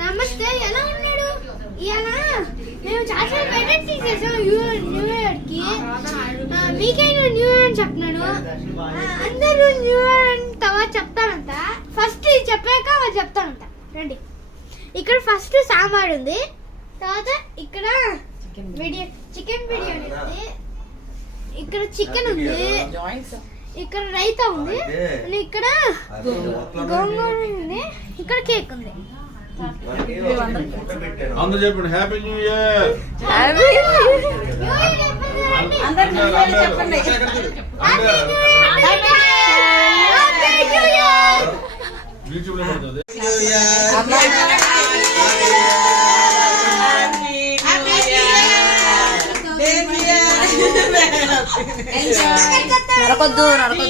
నమస్తే, ఎలా ఉన్నాడు? ఇవాళ మేము చాలా బెటర్ తీసేసాం న్యూ ఇయర్ కి. మీకైనా న్యూ ఇయర్ అని చెప్తున్నాను. అందరూ న్యూ ఇయర్ అని తర్వాత చెప్తానంట. ఫస్ట్ ఇది చెప్పాక వాళ్ళు చెప్తానంట. రండి, ఇక్కడ ఫస్ట్ సాంబార్ ఉంది, తర్వాత ఇక్కడ చికెన్ బిర్యానీ ఉంది, ఇక్కడ చికెన్ ఉంది, ఇక్కడ రైతా ఉంది, ఇక్కడ గోంగూర ఉంది, ఇక్కడ కేక్ ఉంది. అందరూ చెప్పండి హ్యాపీ న్యూ ఇయర్. యూట్యూబ్ లో పడుతుంది. నరకొద్దు దాన్ని.